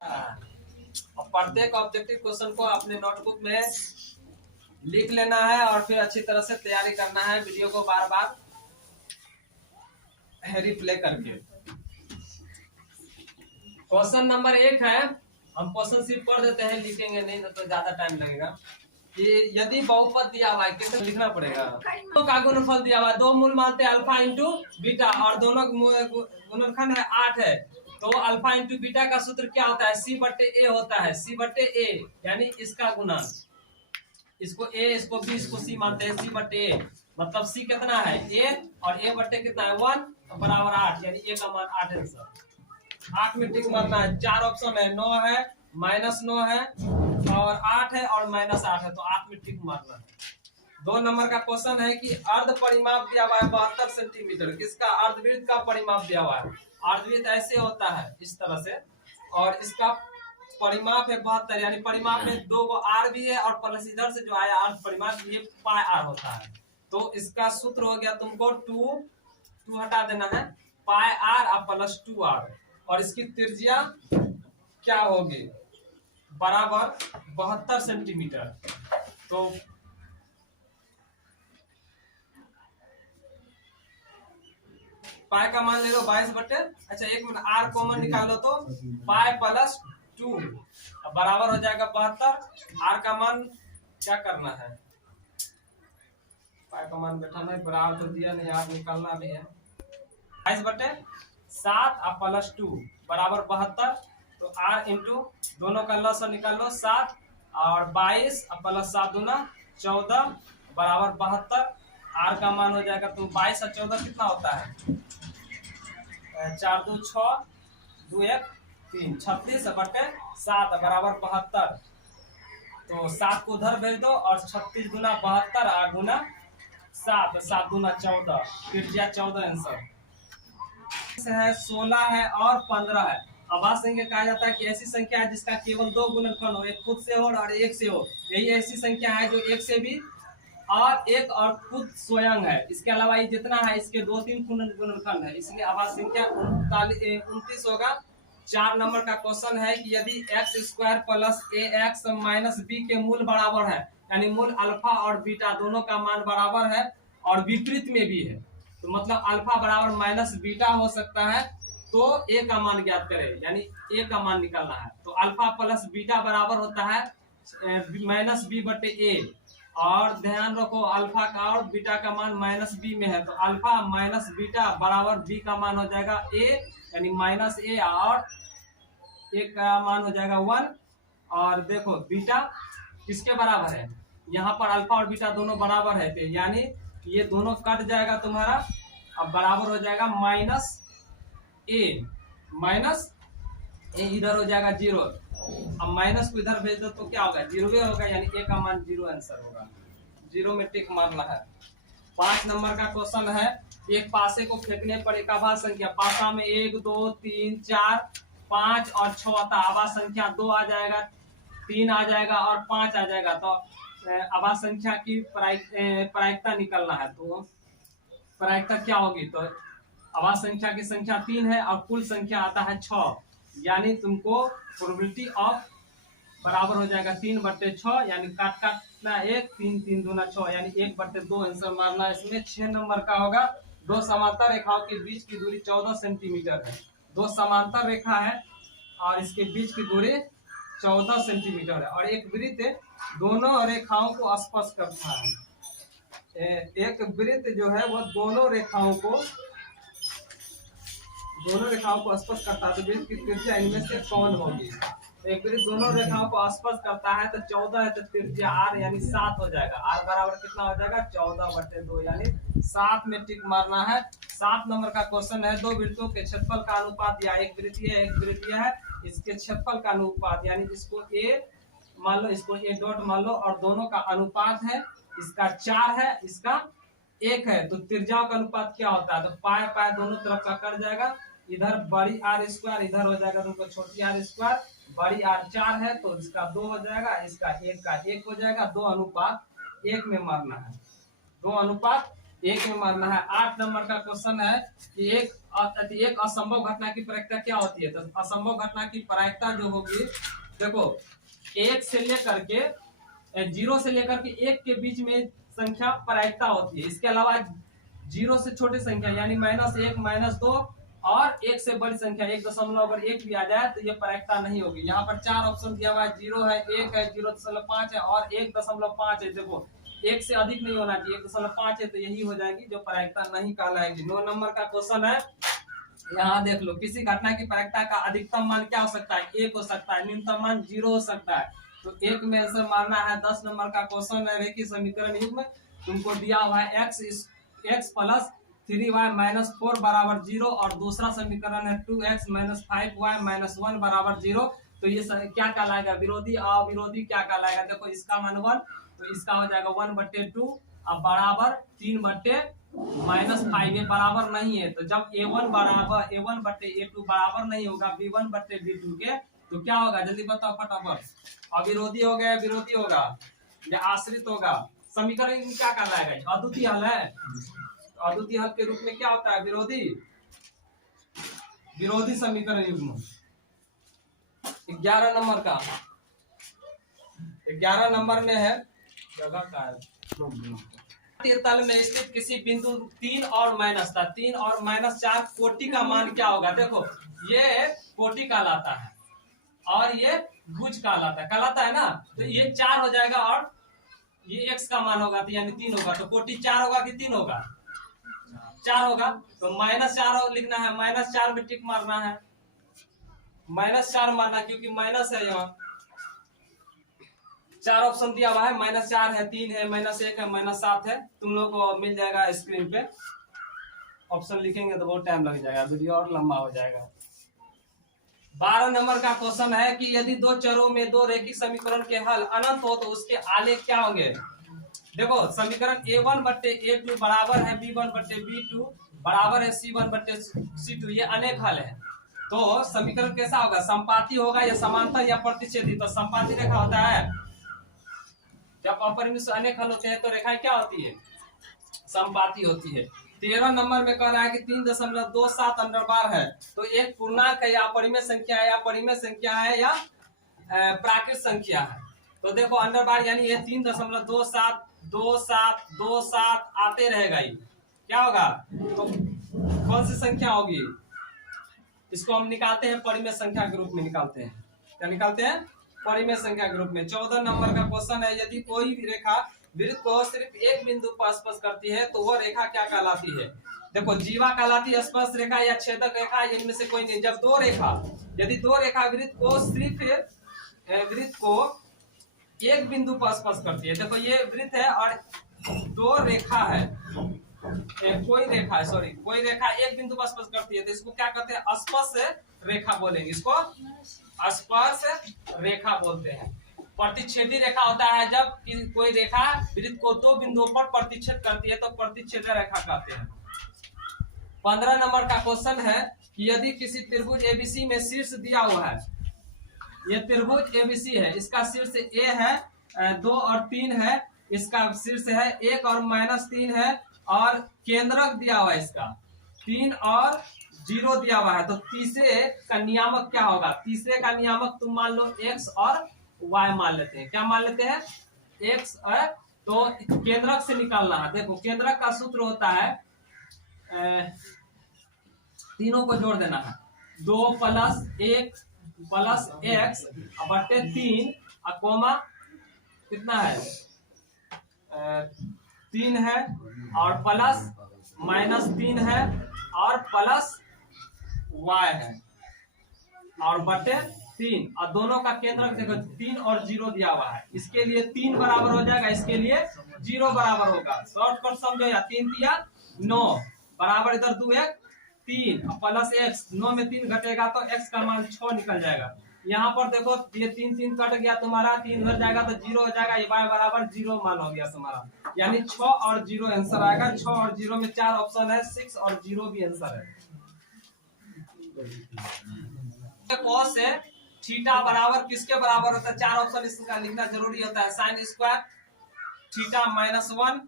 और प्रत्येक objective question को अपने नोटबुक में लिख लेना है और फिर अच्छी तरह से तैयारी करना है, वीडियो को बार बार रिप्ले करके। क्वेश्चन नंबर 1 है, हम क्वेश्चन सिर्फ पढ़ देते हैं, लिखेंगे नहीं तो ज्यादा टाइम लगेगा। कि यदि बहुपद दिया हुआ है, कितना लिखना पड़ेगा? तो का गुणनफल दिया हुआ है, दो मूल मानते हैं अल्फा इंटू बीटा और दोनों गुणनखंड है 8 है, तो अल्फा इंटू बीटा का सूत्र क्या होता है? सी बट्टे ए होता है, सी बट्टे ए यानी इसका गुणन। इसको ए, इसको बी, इसको सी मानते हैं, सी बट्टे ए मतलब सी कितना है ए और ए बट्टे कितना है 1 बराबर 8 यानी ए का मान 8 है सर। 8 में टिक मारना है। 4 ऑप्शन है, 9 है, -9 है और 8 है और -8 है, तो 8 में टिक मारना है। 2 नंबर का क्वेश्चन है कि अर्ध परिमाप दिया हुआ है 72 सेंटीमीटर, किसका? अर्धवृत्त का परिमाप दिया हुआ है। अर्धवृत्त ऐसे होता है इस तरह से और इसका परिमाप है 72 यानी परिमाप में 2 गो आर भी है और प्लस इधर से जो आया अर्ध परिमाप ये पाई आर होता है। तो इसका सूत्र हो गया तुमको 2 हटा देना है, पाई आर और प्लस 2 आर और इसकी त्रिज्या क्या होगी? बराबर 72 सेंटीमीटर। तो पाई का मान ले लो 22 बटे, अच्छा एक मिनट, आर कॉमन निकालो तो पाई प्लस 2 बराबर हो जाएगा 72। आर का मान क्या करना है? पाई का मान बैठाना है, बराबर तो दिया नहीं, आर निकालना भी है। 22 बटे 7 और प्लस 2 बराबर 72, तो आर इंटू दोनों का लसा निकाल लो 7 और 22 और प्लस 7 दूना 14 बराबर 72। आर का मान हो जाएगा तो 22 और 14 कितना होता है? 4 2 6 2 1 3 36 बटे 7 बराबर 72। तो 7 को उधर भेज दो और 36 गुना 72 और गुना 7, 7 गुना 14, त्रिज्या 14 आंसर है। 16 है और 15 है। आभास संख्या कहा जाता है कि ऐसी संख्या है जिसका केवल 2 गुणनफल हो, एक खुद से हो और एक से हो। यही ऐसी संख्या है जो एक से भी और एक और खुद स्वयं है। इसके अलावा ये जितना है इसके 2-3 गुणनखंड है, इसलिए आभास संख्या 29 होगा। 4 नंबर का क्वेश्चन है कि यदि x² plus ax minus b के मूल बराबर है, यानी मूल अल्फा और बीटा दोनों का मान बराबर है और विपरीत में भी है, तो मतलब अल्फा बराबर माइनस बीटा हो सकता है, तो a का मान ज्ञात करें, यानी a का मान निकालना है। तो अल्फा प्लस बीटा बराबर होता है माइनस बी बटे ए, और ध्यान रखो अल्फा का और बीटा का मान माइनस बी में है, तो अल्फा माइनस बीटा बराबर बी का मान हो जाएगा ए यानी माइनस ए और ए का मान हो जाएगा 1। और देखो बीटा किसके बराबर है? यहाँ पर अल्फा और बीटा दोनों बराबर है, तो यानी ये दोनों कट जाएगा तुम्हारा, अब बराबर हो जाएगा माइनस ए इधर हो जाएगा 0। अब माइनस को इधर भेज दो तो क्या होगा? 0 होगा, यानी ए का मान 0 आंसर होगा। 0 में टिक मारना है। 5 नंबर का क्वेश्चन है, एक पासे को फेंकने पर एक आभास संख्या, पासा में 1 2 3 4 5 और 6 आता, आभास संख्या 2 आ जाएगा, 3 आ जाएगा और 5 आ जाएगा, तो आभास संख्या की प्रायिकता निकलना है। तो प्रायिकता क्या होगी? तो आभास संख्या की संख्या 3 है और कुल संख्या आता है 6, यानी तुमको प्रोबेबिलिटी ऑफ बराबर हो जाएगा 3 बटे 6, यानी काटना 1, 3 3 दूना 6 यानी 1 बटे 2 आंसर मारना है इसमें। 6 नंबर का होगा, 2 समांतर रेखाओं के बीच की दूरी 14 सेंटीमीटर है। 2 समांतर रेखा है और इसके बीच की दूरी 14 सेंटीमीटर है और एक वृत्त दोनों रेखाओं को स्पर्श करता है। एक वृत्त जो है वह दोनों रेखाओं को स्पर्श करता है, तो वृत्त की त्रिज्या इनमें से कौन होगी? एक वृत्त दोनों रेखाओं को स्पर्श करता है तो 14 है, तो त्रिज्या r यानी 7 हो जाएगा। r बराबर कितना हो जाएगा? 14 बटे 2 यानी 7 में टिक मारना है। 7 नंबर का क्वेश्चन है, 2 वृत्तों के क्षेत्रफल का अनुपात या एक वृत्तीय है, इसके क्षेत्रफल का अनुपात, यानी इसको a मान लो, इसको a डॉट मान लो और दोनों का अनुपात है, इसका 4 है, इसका 1 है, तो त्रिज्याओं का अनुपात क्या होता है? तो पाए पाए दोनों तरफ का कट जाएगा, इधर बड़ी r², इधर हो जाएगा तुमको छोटी r², बड़ी r 4 है तो इसका 2 हो जाएगा, इसका 1 का 1 हो जाएगा। 2 अनुपात 1 में मारना है, 2 अनुपात एक में मारना है। 8 नंबर का क्वेश्चन है कि एक असंभव घटना की प्रायिकता क्या होती है। तो असंभव घटना की प्रायिकता जो होगी, देखो 1 से लेकर के 0 से लेकर के 1 के बीच में संख्या प्रायिकता होती है। इसके अलावा 0 से छोटी संख्या यानी -1, -2 और 1 से बड़ी संख्या 1 अगर 1 भी आ जाए तो ये प्रायिकता नहीं होगी। यहाँ पर 4 ऑप्शन दिया हुआ है, 0 है, 1 है, 0.5 है और 1.5 है। देखो 1 से अधिक नहीं होना चाहिए, 1.5 है तो यही हो जाएगी जो प्रायिकता नहीं कहलाएगी। 9 नंबर का क्वेश्चन है, यहाँ देख लो, किसी घटना की प्रायिकता का अधिकतम मान क्या हो सकता है, 1 हो सकता है, न्यूनतम मान 0 हो सकता है। तो 1 में आंसर मारना है। 10 नंबर का क्वेश्चन है, रेखीय समीकरण युग्म तुमको दिया हुआ है x प्लस 3y - 4 बराबर 0 और दूसरा समीकरण है 2x - 5y - 1 बराबर 0। तो ये क्या कहलाएगा, विरोधी अविरोधी क्या कहलाएगा। देखो इसका मान 1 तो इसका हो जाएगा 1/2 अब बराबर 3/-5। ये बराबर नहीं है, तो जब A1/A2 बराबर नहीं होगा B1/B2 के तो क्या होगा, जल्दी बताओ फटाफट। अविरोधी हो गया, विरोधी होगा या आश्रित होगा। समीकरण क्या कहलाएगा, अद्वितीय हल है। अद्वितीय हल के रूप में क्या होता है, विरोधी विरोधी समीकरण युग्म। 11 नंबर का 11 नंबर में है, जगह का है, तल में स्थित किसी बिंदु 3 और -4 कोटि का मान क्या होगा। देखो ये कोटि कहलाता है और ये भुज कहलाता है ना। तो ये 4 हो जाएगा और ये x का मान होगा तो यानी 3 होगा। तो कोटि 4 होगा कि 3 होगा, 4 होगा। तो -4 लिखना है, -4 में टिक मारना है, -4 मारना क्योंकि माइनस है। यहाँ 4 ऑप्शन दिया हुआ है, -4 है, 3 है, -1 है, -7 है। तुम लोग को मिल जाएगा स्क्रीन पे। ऑप्शन लिखेंगे तो बहुत टाइम लग जाएगा, वीडियो और लंबा हो जाएगा। 12 नंबर का क्वेश्चन है कि यदि दो चरों में दो रैखिक समीकरण के हल अनंत हो तो उसके आलेख क्या होंगे। देखो समीकरण A1/A2 बराबर है B1/B2 बराबर है C1/C2, ये अनेक हल है। तो समीकरण कैसा होगा, संपाती होगा या समांतर या प्रतिच्छेदी। तो संपाती रेखा होता है, जब अपरिमित से अनेक हल होते हैं तो रेखाएं क्या होती है, संपाती होती है। 13 नंबर में कह रहा है कि 3.27 अंडर बार है तो एक पूर्णांक है या अपरिमेय संख्या है, या परिमेय संख्या है या प्राकृत संख्या है। तो देखो अंडर बार यानी ये 3.27 आते रहेगा, ये क्या होगा, तो कौन सी संख्या होगी। इसको हम निकालते हैं परिमेय संख्या के रूप में निकालते हैं। क्या निकालते हैं, परिमेय संख्या के रूप में। 14 नंबर का क्वेश्चन है, यदि कोई भी रेखा वृत्त को सिर्फ एक बिंदु पर स्पर्श करती है तो वह रेखा क्या कहलाती है। देखो जीवा कहलाती है, स्पर्श रेखा या छेदक रेखा, इनमें से कोई नहीं। जब यदि दो रेखा वृत्त को एक बिंदु पर स्पर्श करती है। देखो ये वृत्त है और दो रेखा है, कोई रेखा एक बिंदु पर स्पर्श करती है तो इसको क्या कहते हैं, स्पर्श रेखा बोलेंगे। इसको स्पर्श रेखा बोलते हैं। प्रतिच्छेदी रेखा होता है जब कोई रेखा वृत्त को दो बिंदुओं पर प्रतिच्छेद करती है तो प्रतिच्छेद रेखा कहते हैं। 15 नंबर का क्वेश्चन है कि यदि किसी त्रिभुज एबीसी में शीर्ष दिया हुआ है, ये त्रिभुज एबीसी है, इसका शीर्ष ए है, 2 और 3 है, इसका शीर्ष है 1 और -3 है और केंद्रक दिया हुआ है इसका 3 और 0 दिया हुआ है। तो तीसरे का नियामक क्या होगा, तीसरे का नियामक तुम मान लो x और y मान लेते हैं। क्या मान लेते हैं, x और, तो केंद्रक से निकालना है। देखो केंद्रक का सूत्र होता है, तीनों को जोड़ देना है, 2 + 1 + x बटे 3 कोमा कितना है, 3 है और प्लस -3 है और प्लस y है और बटे 3 और दोनों का केंद्रक देखो 3 और 0 दिया हुआ है। इसके लिए 3 बराबर हो जाएगा, इसके लिए 0 बराबर होगा। शॉर्टकट समझो, या 3 × 9 बराबर, इधर 2 1 3 प्लस x, 9 में 3 घटेगा तो x का मान 6 निकल जाएगा। यहाँ पर देखो ये 3 3 कट गया, तुम्हारा 3 उधर जाएगा तो 0 हो जाएगा, ये y बराबर 0 मान हो गया तुम्हारा, यानी 6 और 0 आंसर आएगा। 6 और 0 में 4 ऑप्शन है, 6 और 0 भी आंसर है। cos से थीटा बराबर किसके बराबर होता है, 4 ऑप्शन इसका लिखना जरूरी होता है। sin square theta minus 1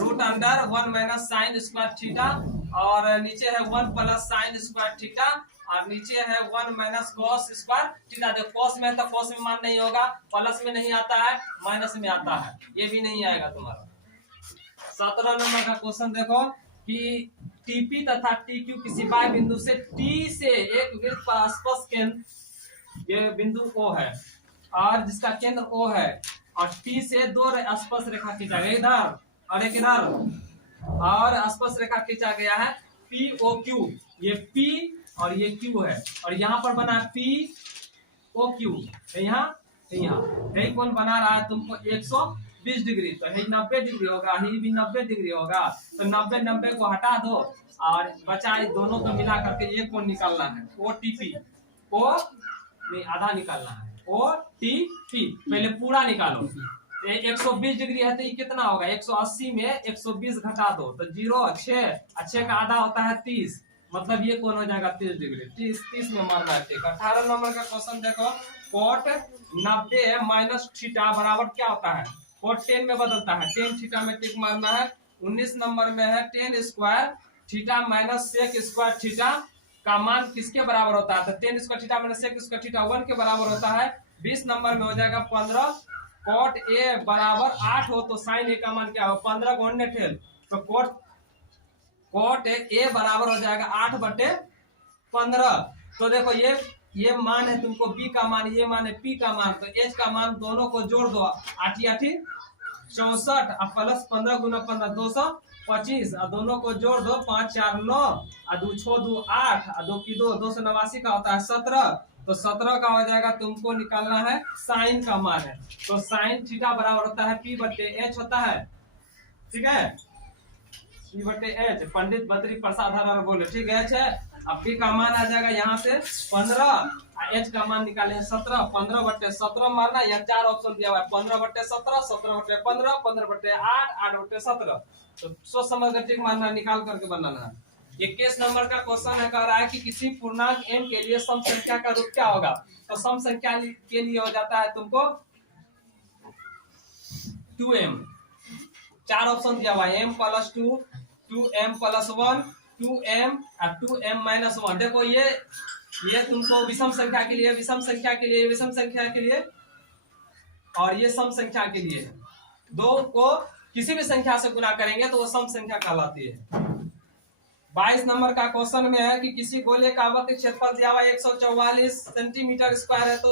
root under 1 minus sine square theta, और नीचे है 1 प्लस साइन स्क्वायर थीटा, और नीचे है 1 माइनस कॉस स्क्वायर थीटा। देखो कॉस में है तो कॉस में मान नहीं होगा, प्लस में नहीं आता है, माइनस में आता है, ये भी नहीं आएगा तुम्हारा। 17 नंबर का क्वेश्चन देखो कि टीपी तथा टीक्यू किसी बाह्य बिंदु से टी से एक वृत्त पर स्पर्श केंद्र, ये बिंदु O है और जिसका केंद्र O है, और टी से दो स्पर्श रेखा खींचा गया इधर और एक इधर, और स्पर्श रेखा खींचा गया है POQ, ये P और ये Q है, और यहाँ पर बना है POQ, यहाँ यही कौन बना रहा है तुमको 120 डिग्री, तो यही 90 डिग्री होगा, यही भी 90 डिग्री होगा, तो 90 को हटा दो और बचा दोनों को मिला करके ये कौन निकालना है, OTP, ओ नहीं आधा निकालना है, OTP, पहले पूरा निकालो। 120 डिग्री है तो ये कितना होगा, 180 में 120 घटा दो तो 0, 6 का आधा होता है 30, मतलब ये कौन हो जाएगा 30 डिग्री, 30 में मारना है। ठीक, 18 नंबर का क्वेश्चन देखो, कोट 90 माइनस थीटा बराबर क्या होता है, कोट 10 में बदलता है, 10 थीटा में टिक मारना है। 19 नंबर में है 10 square theta minus sec square theta का मान किसके बराबर होता है, तो 10 square theta minus sec square theta 1 के बराबर होता है। 20 नंबर में हो जाएगा 15, कोट ए बराबर 8 हो तो साइन ए का मान क्या हो, 15 को अन्य ठेल, तो कोट ए बराबर हो जाएगा 8/15। तो देखो ये मान है तुमको बी का मान, ये मान है पी का मान, तो एच का मान दोनों को जोड़ दो, 8 × 8 = 64 और प्लस 15 × 15 225, और दोनों को जोड़ दो, 5 × 4 = 9 और 2 × 6 = 2 8 और 2 की 2 289 का होता है 17, तो 17 का हो जाएगा, तुमको निकालना है साइन का मान है, तो साइन थीटा बराबर होता है P/H होता है, ठीक है, P/H, पंडित बद्री प्रसाद हर बोले, ठीक है। अब P का मान आ जाएगा यहाँ से 15, H का मान निकाले हैं 17, 15/17 मारना, यहाँ 4 ऑप्शन दिया हुआ है, 15/17, 17/15, 15/8, 8/17, तो सोच समझ कर ठीक मारना, निकाल करके बनाना है। 21 नंबर का क्वेश्चन है, कह रहा है कि किसी पूर्णांक m के लिए सम संख्या का रूप क्या होगा, तो सम संख्या के लिए हो जाता है तुमको 2m, 4 ऑप्शन दिया हुआ है, m+2, 2m+1, 2m और 2m-1। देखो ये तुमको विषम संख्या के लिए, विषम संख्या के लिए, विषम संख्या के लिए, और ये सम संख्या के लिए, दो को किसी भी संख्या से गुना करेंगे तो वो सम संख्या कहलाती है। 22 नंबर का क्वेश्चन में है कि किसी गोले का वक्र क्षेत्रफल दिया हुआ 144 सेंटीमीटर स्क्वायर है, तो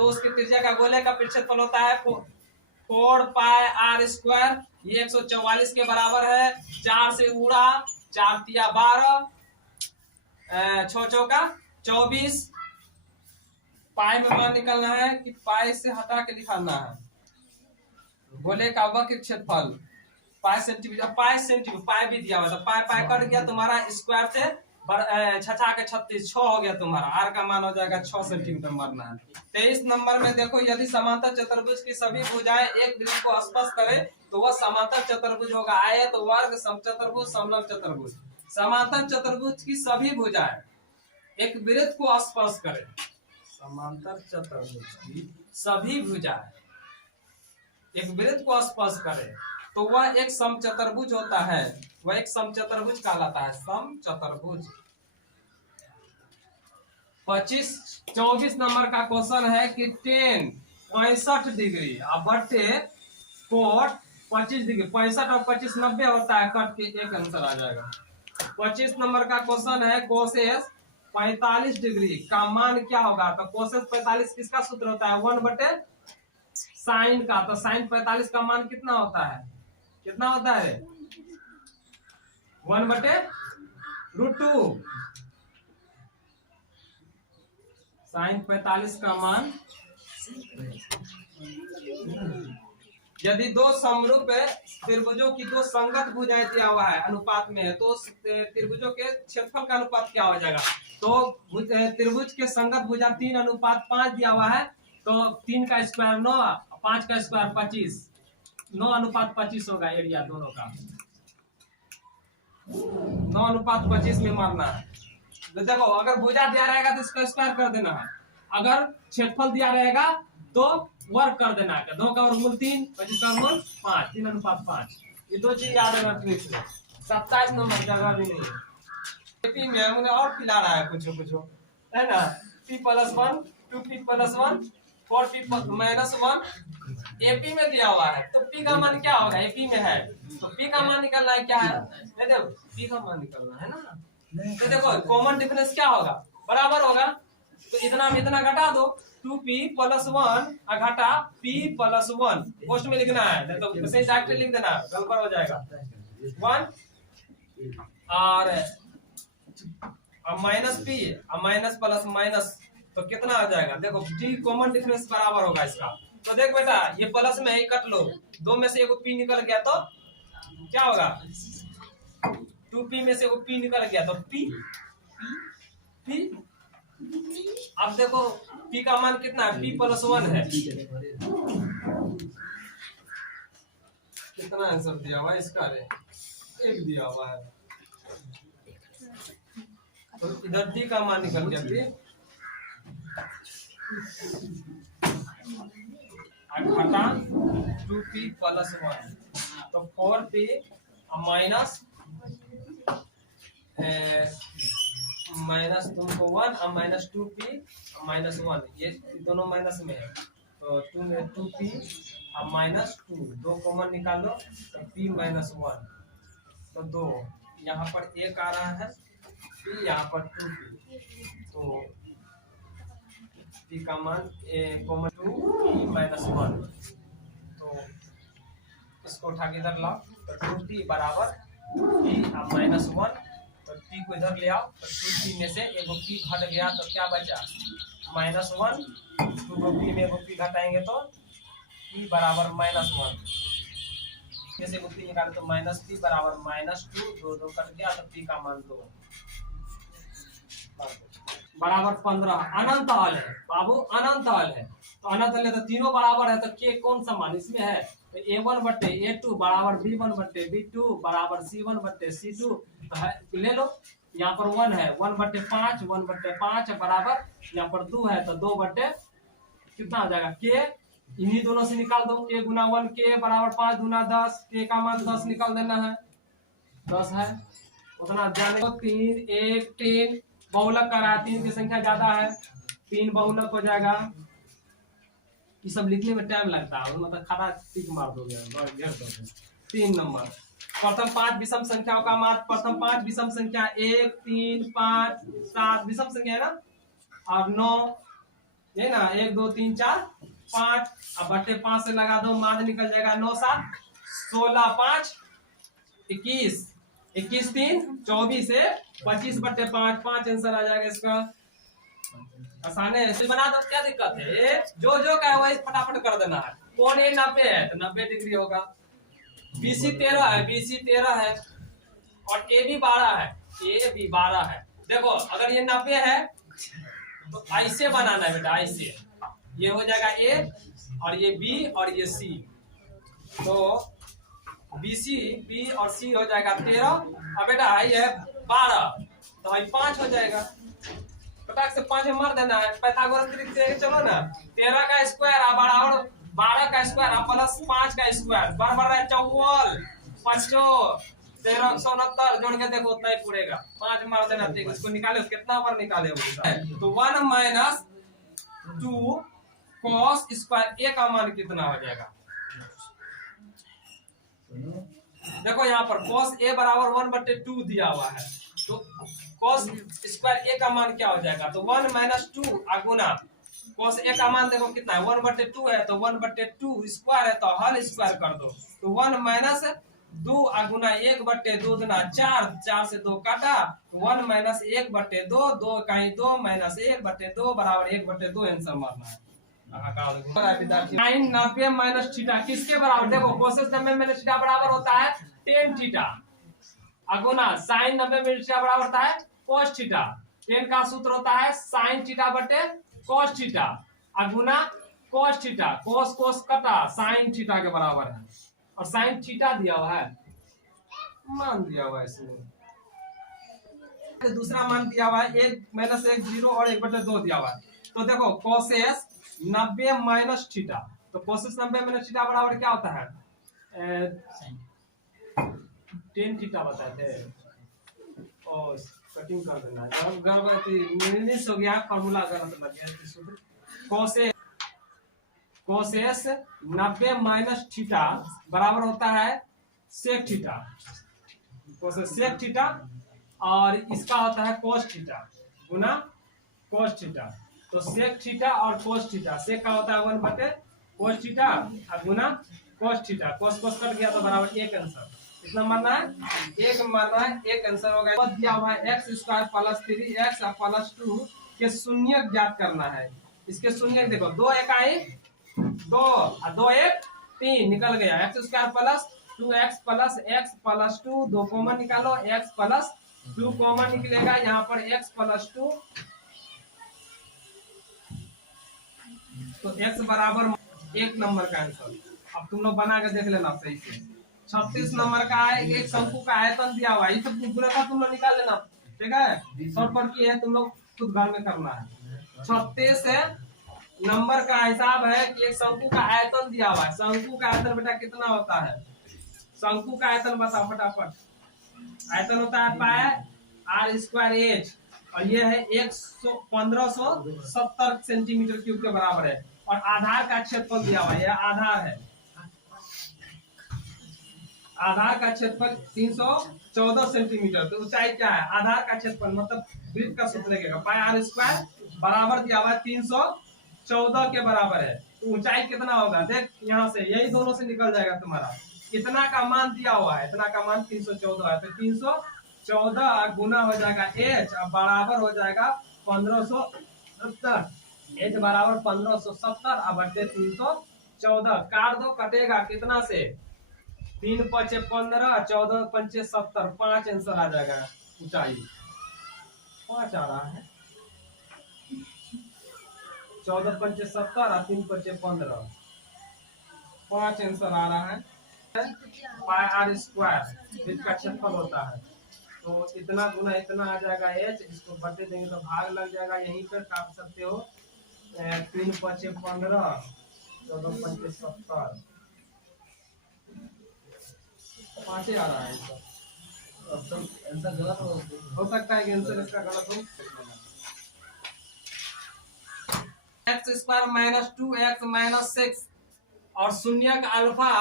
उसकी त्रिज्या का गोले का क्षेत्रफल होता है 4πr², ये 144 के बराबर है, 4 से उड़ा, 4 × 12, 6 × 24, पाई में मान निकलना है कि पाई से हटा के दिखाना है, गोले का वक्र क्षेत्रफल पाई सेंटीमीटर, पाई भी दिया हुआ था, पाई कट गया तुम्हारा, स्क्वायर से 6 के 36, 6 हो गया तुम्हारा, आर का मान हो जाएगा 6 सेंटीमीटर मारना है। 23 नंबर में देखो, यदि समांतर चतुर्भुज की सभी भुजाएं एक वृत्त को स्पर्श करे तो वह समांतर चतुर्भुज होगा, आयत, वर्ग, समचतुर्भुज, समलंब चतुर्भुज। समांतर चतुर्भुज की सभी भुजाएं एक वृत्त को स्पर्श करे, समांतर चतुर्भुज की सभी भुजाएं एक वृत्त को स्पर्श करे तो वह एक समचतुर्भुज होता है, वह एक समचतुर्भुज कहलाता है, समचतुर्भुज। 24 नंबर का क्वेश्चन है कि 10 65 डिग्री बटे कोट 25 डिग्री, 65 और 25 90 होता है, कट के एक आंसर आ जाएगा। 25 नंबर का क्वेश्चन है कोसेस 45 डिग्री का मान क्या होगा, तो कोसेस 45 किसका सूत्र होता है, 1/sin का, तो sin 45 का मान कितना होता है, कितना होता है 1/√2, sin 45 का मान। यदि दो समरूप त्रिभुजों की दो संगत भुजाएं दिया हुआ है अनुपात में है, तो त्रिभुजों के क्षेत्रफल का अनुपात क्या हो जाएगा, तो त्रिभुज के संगत भुजा 3:5 दिया हुआ है, तो 3 का स्क्वायर 9, 5 का स्क्वायर 25, 9:25 होगा एरिया दोनों का, 9:25 में मारना है। तो देखो अगर भुजा दिया रहेगा तो इसका स्क्वायर कर देना है, अगर क्षेत्रफल दिया रहेगा तो वर्क कर देना है। 2 का वर्गमूल 3, 25 का वर्गमूल 5, 3:5। ये 2 चीज याद रखना ट्रिक से। 27 नंबर जगह भी नहीं है। एपी में मुझे और खिला रहा है कुछ है ना। p+1 2p+1 4p-1 एपी में दिया हुआ है, तो p का मान क्या होगा, एपी में है तो p का मान निकालना है। क्या है, ये देखो p का मान निकालना है ना। तो देखो कॉमन डिफरेंस क्या होगा, बराबर होगा। तो इतना में इतना घटा दो, 2p+1 घटा p+1 पोस्ट में लिखना है, नहीं तो सही डायरेक्ट लिख देना, गड़बड़ हो जाएगा। 1 और minus p minus plus minus, तो कितना आ जाएगा, देखो डी कॉमन डिफरेंस बराबर होगा इसका। तो देख बेटा, ये प्लस में ही कट लो, 2 में से एगो p निकल गया तो क्या होगा, 2p में से एगो p निकल गया तो p। अब देखो p का मान कितना है, p+1 है। कितना आंसर दिया हुआ है इसका, 1 दिया हुआ है। तो इधर d का मान निकल गया p घटा 2p+1, तो 4p माइनस तुमको 1 और माइनस 2p-1, ये दोनों माइनस में है, तो 2p और माइनस 2, 2 कॉमन निकालो तो p-1, तो 2 यहाँ पर 1 आ रहा है, p यहाँ पर 2p, तो p का मान कॉमन 2p-1, तो इसको उठा के इधर लाओ, तो 2p बराबर p-1, तो p को इधर ले आओ, तो 2p में से एगो p घट गया तो क्या बचा, -1, 2 को p में एगो p घटाएंगे तो p बराबर -1, जैसे एगो p निकाले तो -p बराबर -2, 2 कट गया तो p का मान 2 बराबर 15। अनंत हल है बाबू, अनंत हल है, तो अनंत हल है तो तीनों बराबर है, तो k कौन सा मान इसमें है, तो a1/a2 बराबर b1/b2 बराबर c1/c2, तो है ले लो, यहाँ पर 1 है, 1/5 1/5 बराबर यहाँ पर 2 है, तो 2 कितना आ जाएगा k, इन्हीं दोनों से निकाल दो, k गुना 1, k बराबर 5 गुना 10, k का मान 10 निकाल देना है, 10 है उतना जाने को। 3 1 3 बहुलक का रहा, 3 की संख्या ज्यादा है, 3 बहुलक हो जाएगा। ये सब लिखने में टाइम लगता है, मतलब खड़ा टिक मार दोगे, घेर दोगे। 3 नंबर, प्रथम 5 विषम संख्याओं का मान, प्रथम 5 विषम संख्या 1 3 5 7 विषम संख्या है ना, और 9 ये ना, 1 2 3 4 5, अब बट्टे 5 से लगा दो, मान निकल जाएगा 9 7 16 5 21, 21 3 24 से 25/5, 5 आंसर आ जाएगा इसका। आसान है, ऐसे बना दो, क्या दिक्कत है, जो का है वही फटाफट कर देना है। कौन ए 90 है तो 90 डिग्री होगा, BC 13 है, BC 13 है, और AB 12 है, AB 12 है। देखो अगर ये 90 है तो ऐसे बनाना है बेटा, ऐसे ये हो जाएगा A और ये B और ये C, तो BC B और C हो जाएगा 13, और बेटा ये है 12, तो भाई 5 हो जाएगा, फटाक से 5 में मार देना है, पाइथागोरस ट्रिक से चलो ना, 13 का स्क्वायर बराबर 12 का स्क्वायर प्लस 5 का स्क्वायर बराबर है 54, 5 13 169, जोड़ के देखो उतना ही पूरेगा, 5 मार देना, ठीक इसको निकाले, कितना बार निकाले वो, तो 1 - 2 cos स्क्वायर a का मान कितना हो जाएगा, देखो यहाँ पर cos a बराबर 1/2 दिया हुआ है, तो cos स्क्वायर a का मान क्या हो जाएगा, तो 1 - 2 गुना cos a का मान देखो कितना है, 1/2 है, तो 1/2 स्क्वायर है, तो हल स्क्वायर कर दो, तो 1 - 2 गुना 1/2 दुना 4, 4 से 2 काटा, 1 - 1/2, 2 कहीं 2 - 1/2 बराबर 1/2 आंसर मारना है। 90 माइनस थीटा किसके बराबर, देखो कोसेस 90 माइनस थीटा बराबर होता है tan थीटा, अगुना sin 90 माइनस थीटा बराबर होता है cos थीटा, tan का सूत्र होता है sin थीटा बटे cos थीटा, अगुना cos थीटा, cos cos कटा sin थीटा के बराबर है, और sin थीटा दिया हुआ है, मान दिया हुआ है इसमें, दूसरा मान दिया हुआ है 1 - 1 0 और 1/2 दिया हुआ है, तो देखो cos 90 माइनस थीटा। तो कोसेस 90 माइनस थीटा बराबर क्या होता है? 10 थीटा बताए थे। और कटिंग कर देना है, गड़बड़ हो गया, फॉर्मूला गलत लग गया। कोसेस 90 माइनस थीटा बराबर होता है sec theta. Causes sec theta और इसका होता है कोस थीटा गुना कोस थीटा। तो सेक थीटा और कोस थीटा, सेक का होता है 1 बटे कोस थीटा और गुना कोस थीटा। कोस कोस कट गया तो बराबर एक आंसर। कितना मानना है? एक मानना है, एक आंसर हो गया। दिया हुआ है x square plus 3x plus 2 के शून्य ज्ञात करना है। इसके शून्य देखो, 2 इकाई 2 और 2 1 3 निकल गया। X square plus 2x plus x plus 2 दो कॉमन निकालो, x प्लस 2 कॉमन निकलेगा। यहाँ पर x प्लस 2 तो x बराबर 1 नंबर का आंसर। अब तुम लोग बना के देख लेना सही से। 36 नंबर का है, एक शंकु का आयतन दिया हुआ है, ये सब पूरा का तुम लोग निकाल लेना, ठीक है। शॉर्टकट की है, तुम लोग खुद घर में करना है। 36 है नंबर का हिसाब है कि एक शंकु का आयतन दिया हुआ है। शंकु का आयतन बेटा कितना होता है? शंकु का आयतन बताओ फटाफट। आयतन होता है पाई आर स्क्वायर एच और ये है 1570 सेंटीमीटर क्यूब के बराबर है। और आधार का क्षेत्रफल दिया हुआ है, यह आधार है। आधार का क्षेत्रफल 314 सेंटीमीटर। तो ऊंचाई क्या है? आधार का क्षेत्रफल मतलब वृत्त का सूत्र लगेगा, पाई आर स्क्वायर बराबर दिया हुआ है 314 के बराबर है। तो ऊंचाई कितना होगा? देख यहाँ से यही दोनों से निकल जाएगा तुम्हारा। इतना का मान दिया हुआ है, इतना का मान 314 है। तो 314 गुना हो जाएगा एच और बराबर हो जाएगा 1570। एच बराबर 1570 और बटे 314 काट दो, कटेगा कितना से? 3 5 15 14 5 70 5 आंसर आ जाएगा। ऊंचाई 5 आ रहा है। 14 5 70 और 3 5 15 5 आंसर आ रहा है। पाई आर स्क्वायर जिसका क्षेत्रफल होता है। तो इतना गुना इतना आ जाएगा एच, इसको बटे देंगे तो भाग लग जाएगा, यहीं पर काट सकते हो। 3 5 15 14 5 70 5 आ रहा है। अब तो आंसर गलत हो सकता है कि आंसर इसका गलत हो। X square minus 2x minus 6 और शून्य का अल्फा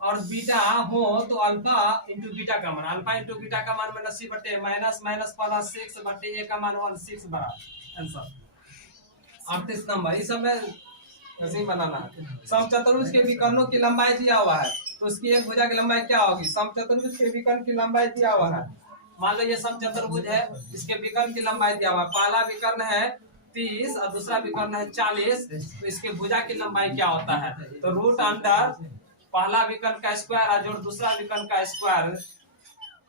और बीटा हो तो अल्फा इंटू बीटा का मान, अल्फा इंटू बीटा का मान माइनस बटे माइनस माइनस प्लस 6 बटे ए का मान 1 6 बड़ा आंसर 38 नंबर। इस सब में ऐसे ही बनाना है। समचतुर्भुज के विकर्णों की लंबाई दिया हुआ है, तो उसकी एक भुजा की लंबाई क्या होगी? समचतुर्भुज के विकर्ण की लंबाई दिया हुआ है। मान लो ये समचतुर्भुज है, इसके विकर्ण की लंबाई दिया हुआ है। पहला विकर्ण है 30 और दूसरा विकर्ण है 40। तो इसके भुजा की लंबाई क्या होता है? तो रूट अंडर पहला विकर्ण का स्क्वायर और जोड़ दूसरा विकर्ण का स्क्वायर।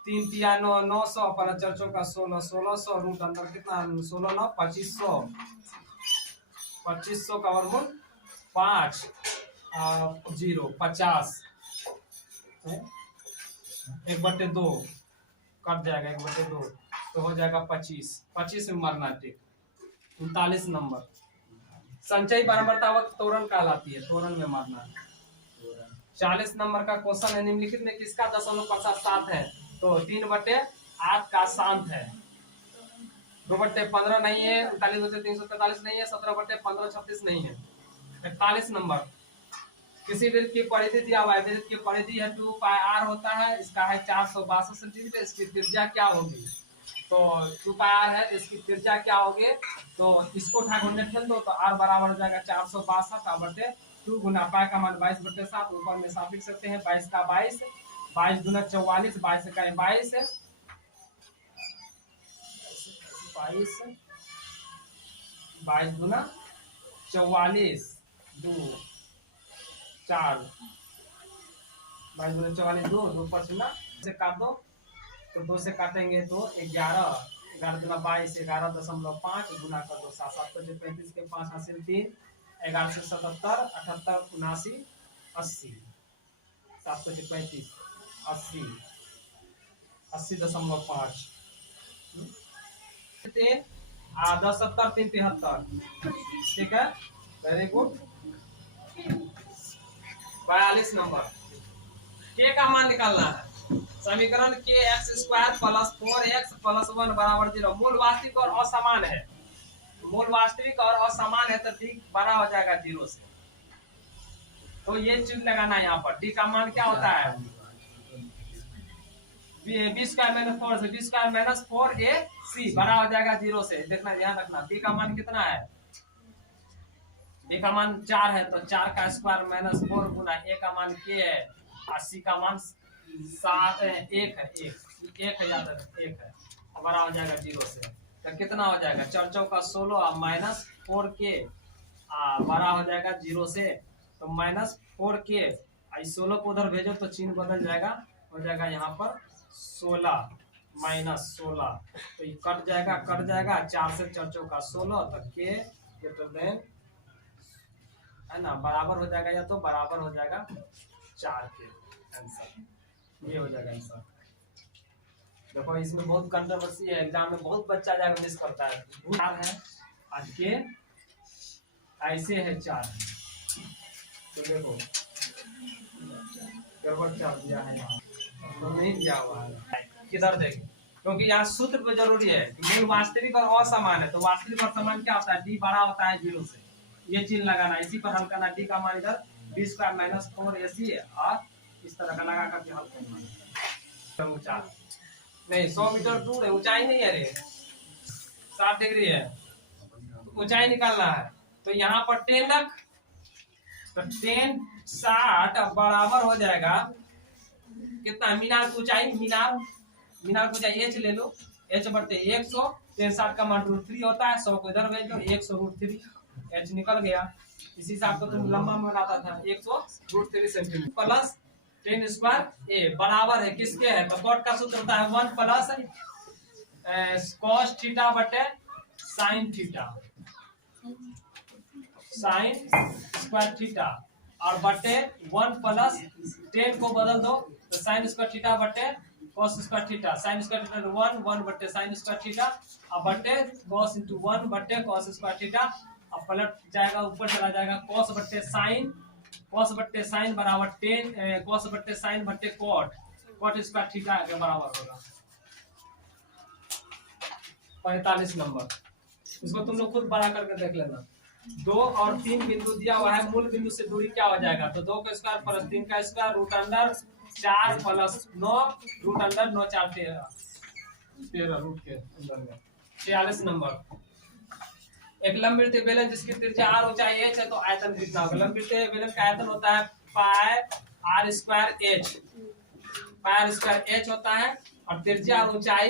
3 तिया 9 900 पर 4 का 16 1600 रूट अंडर कितना? 16 9 2500 2500 का वर्गमूल 5 0 50 1/2 कट जाएगा 1/2 तो हो जाएगा 25 25 में मारना टिक। 39 नंबर संचयी बारंबारता वक्त तोरण कहलाती है, तोरण में मारना। 40 नंबर का क्वेश्चन है, निम्नलिखित में किसका दशमलव प्रसाद 7 है? तो 3/8 का शांत है। 2/15 नहीं है, 39/343 नहीं है, 17/15 36 नहीं है। 41 नंबर किसी वृत्त की परिधि दिया हुआ है, वृत्त की परिधि है 2 पाई आर होता है, इसका है 462 सेंटीमीटर। इसकी त्रिज्या क्या होगी? तो 2 पाई आर है, इसकी त्रिज्या क्या होगी? तो इसको उठा के ठेल दो तो आर बराबर हो जाएगा 462 बटे 2 गुना पाई का मान 22/7 ऊपर में साफ लिख सकते हैं। 22 का 22 22 गुना 44 22 का 22 22 गुना 44 2 4 22 गुना 44 2 2 पर सुना से काट दो तो 2 से काटेंगे तो 11 11 गुना 22 11.5 गुना कर दो 7 7 5 35 के 5 हासिल 3 11 से 77 78 79 80 7 5 35 80 80.5 10 70 3 73 ठीक है। Very good. 42 नंबर, के का मान निकालना है। समीकरण के x square plus 4x plus 1 बराबर 0 मूल वास्तविक और असमान है। मूल वास्तविक और असमान है तो डी बड़ा हो जाएगा 0 से। तो ये चीज लगाना है यहाँ पर। डी का मान क्या होता है, बी स्क्वायर माइनस 4 से बी स्क्वायर माइनस 4ac बड़ा हो जाएगा 0 से। देखना, ध्यान रखना, बी का मान कितना है, बी का मान 4 है तो 4 का स्क्वायर माइनस 4 गुना ए का मान के है और सी का मान 7 है, 1 है, 1 है, याद रखना 1 है, बड़ा हो जाएगा 0 से। तो कितना हो जाएगा, 4 चौका 16 और माइनस 4k बड़ा हो जाएगा 0 से। तो माइनस 4k 16 को उधर भेजो तो चिन्ह बदल जाएगा, हो जाएगा यहाँ पर 16 माइनस 16। तो ये कट जाएगा 4 से 4 चौका 16 तो k ग्रेटर देन है ना, बराबर हो जाएगा, या तो बराबर हो जाएगा 4 के। आंसर ये हो जाएगा आंसर। देखो इसमें बहुत कंट्रोवर्सी है, एग्जाम में बहुत बच्चा जाकर मिस करता है। 4 है आज के ऐसे है 4, तो देखो गड़बड़ क्या दिया है यहाँ, तो नहीं दिया हुआ है, किधर देखें, क्योंकि यहाँ सूत्र पे जरूरी है कि मूल वास्तविक और असमान है। तो वास्तविक और समान क्या होता है, डी बड़ा होता है 0 से, ये चिन्ह लगाना, इसी पर हल करना। डी का मान इधर बी स्क्वायर माइनस 4ac और इस तरह का लगा करके हल करना। ऊंचाई नहीं 100 मीटर दूर है, ऊंचाई नहीं है रे, 60 डिग्री है, ऊंचाई निकालना है। तो यहाँ पर 10 रख, तो 10 60 बराबर हो जाएगा कितना, मीनार की ऊंचाई, मीनार की ऊंचाई h ले लो, h बटे 100, 10 60 का मान √3 होता है, 100 को इधर भेज दो, 100 √3 h निकल गया। इसी हिसाब से तुम लंबा में बनाता था 100 √3 सेंटीमीटर प्लस 10 स्क्वायर ए बराबर है किसके है, तो कॉट का सूत्र होता है 1 प्लस cos थीटा बटे sin theta, sin square theta और बटे 1 प्लस 10 को बदल दो तो sin स्क्वायर थीटा बटे cos square theta, sin square theta 1 बटे sin स्क्वायर थीटा और बटे cos इंटू 1 बटे cos स्क्वायर थीटा, अब पलट जाएगा ऊपर चला जाएगा cos बटे sin बराबर 10 cos बटे sin बटे cot स्क्वायर थीटा के बराबर होगा। 45 नंबर, इसको तुम लोग खुद बड़ा करके देख लेना। 2 और 3 बिंदु दिया हुआ है, मूल बिंदु से दूरी क्या हो जाएगा, तो 2 का स्क्वायर प्लस 3 का square root under 4 plus 9 root under 9 4 13 root के अंदर में। 46 नंबर, एक लंबवृत्तीय बेलन जिसकी त्रिज्या r ऊंचाई h है तो आयतन कितना होगा। लंबवृत्तीय बेलन का आयतन होता है पाई r स्क्वायर h होता है और त्रिज्या और ऊंचाई,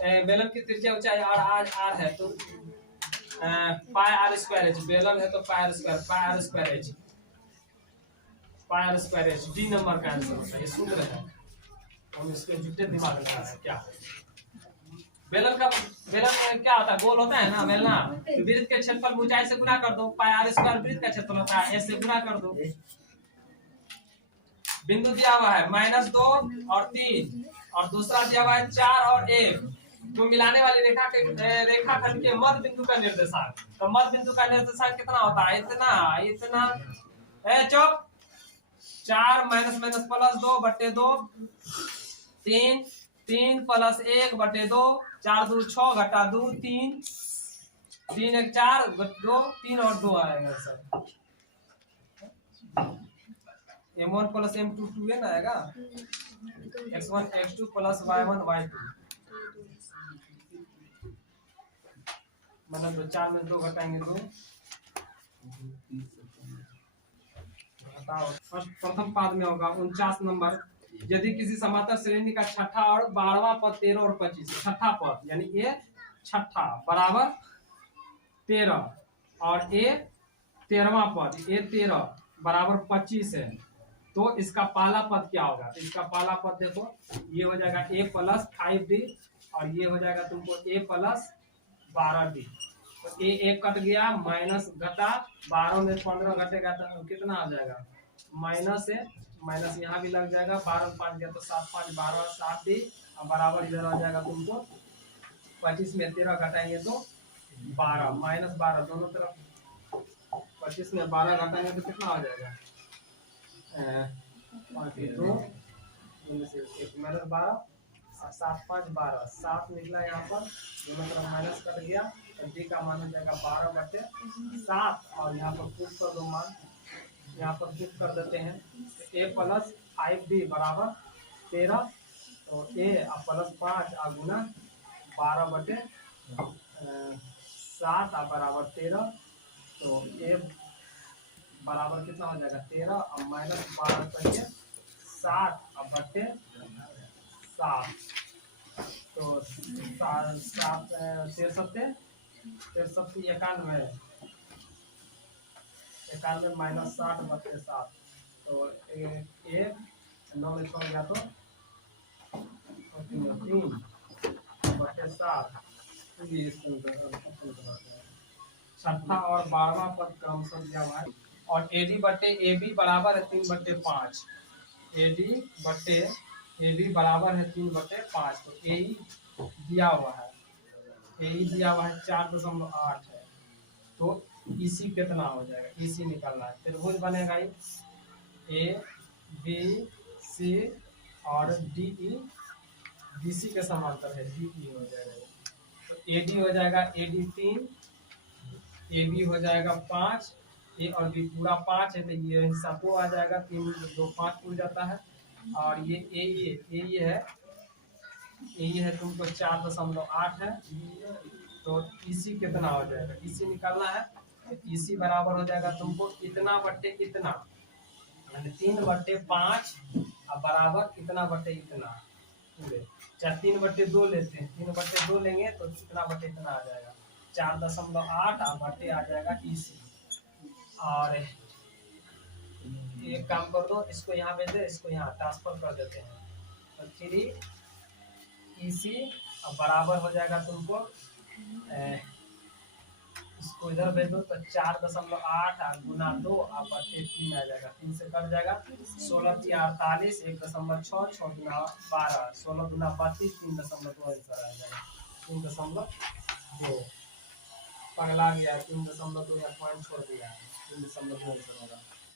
बेलन की त्रिज्या ऊंचाई r है तो पाई r स्क्वायर h, बेलन है तो पाई r square h D number का आंसर होता है। ये सूत्र है, हम इसके जुटे दिमाग लगा रहे हैं क्या। बेलन में क्या होता है, गोल होता है ना बेलना, तो वृत्त के क्षेत्रफल ऊंचाई से गुना कर दो, पाई r स्क्वायर वृत्त का क्षेत्रफल होता है, s से गुना कर दो। बिंदु दिया हुआ है -2 और 3 और दूसरा दिया हुआ है 4 और 1, तो मिलाने वाली रेखाखंड के मध्य बिंदु का निर्देशांक, तो मध्य बिंदु का निर्देशांक कितना होता है, इतना चुप 4 माइनस प्लस 2 बटे 2 3 प्लस 1 बटे 2 4 2 6 घटा 2 3 3 1 4 2 3 और 2 आएगा सर। m1 प्लस m2 2 है ना आएगा, x1 x2 plus y1 y2, मतलब 4 में 2 घटाएंगे 2 बताओ। प्रथम पाद में होगा 49 नंबर, यदि किसी समांतर श्रेणी का छठा और 12वां पद 13 और 25, छठा पद यानी ए छठा बराबर 13 और ए 13वां पद ए 13 बराबर 25 है, तो इसका पहला पद क्या होगा। इसका पहला पद देखो ये हो जाएगा a प्लस 5d और ये हो जाएगा तुमको a प्लस 12d, तो a 1 कट गया माइनस घटा 12 में 15 घटेगा तो कितना आ जाएगा, माइनस है, माइनस यहाँ भी लग जाएगा, 12 5 गया तो 7 5 12 7d और बराबर इधर आ जाएगा तुमको 25 में 13 घटाएंगे तो 12 -12 दोनों तरफ 25 में 12 घटाएंगे तो कितना हो जाएगा? 2 इनमें से 1 माइनस 12 और 7 5 12, 7 निकला यहाँ पर, दोनों तरफ माइनस कट गया तो डी का मान हो जाएगा 12/7 और यहाँ पर पुट कर दो मान, यहाँ पर पुट कर देते हैं तो a प्लस 5b बराबर 13, तो a प्लस 5 गुना 12/7 बराबर 13, तो a बराबर कितना हो जाएगा 13 और माइनस 12 करिए 7/7, तो 7 91 माइनस 60/7, तो 1 9 में छोड़ गया तो 3/7। छठा और 12वां पद क्रमशः दिया हुआ है और AD/AB बराबर है 3/5, AD/AB बराबर है 3/5, तो AE दिया हुआ है, AE दिया हुआ है 4.8 है, तो EC कितना हो जाएगा? EC निकालना है, त्रिभुज बनेगा A B C और DE, BC के समांतर है, DE हो जाएगा, तो AD हो जाएगा AD 3, AB हो जाएगा 5, A और B पूरा 5 है तो ये हिस्सा 2 आ जाएगा, 3 2 5 टूट जाता है, और ये AE है तुमको 4.8 है, तो EC कितना हो जाएगा? EC निकालना है तो EC बराबर हो जाएगा तुमको इतना बट्टे इतना, यानी 3/5 बराबर इतना बट्टे इतना, चाहे 3/2 लेते हैं, 3/2 लेंगे तो इतना बट्टे इतना आ जाएगा 4.8 बट्टे आ जाएगा EC। और एक काम कर दो, इसको यहाँ भेज दे, इसको यहाँ ट्रांसफर कर देते हैं, तो 3 EC बराबर हो जाएगा तुमको, इसको इधर भेज दो तो 4.8 गुना 2 बट्टे 3 आ जाएगा, 3 से कट जाएगा, 16 3 48, 1.6 6 गुना 12, 16 गुना 32, 3.2 आंसर आ जाएगा, 3.2 पगला गया, 3.2 या पॉइंट छोड़ दिया, 3.2 आंसर होगा।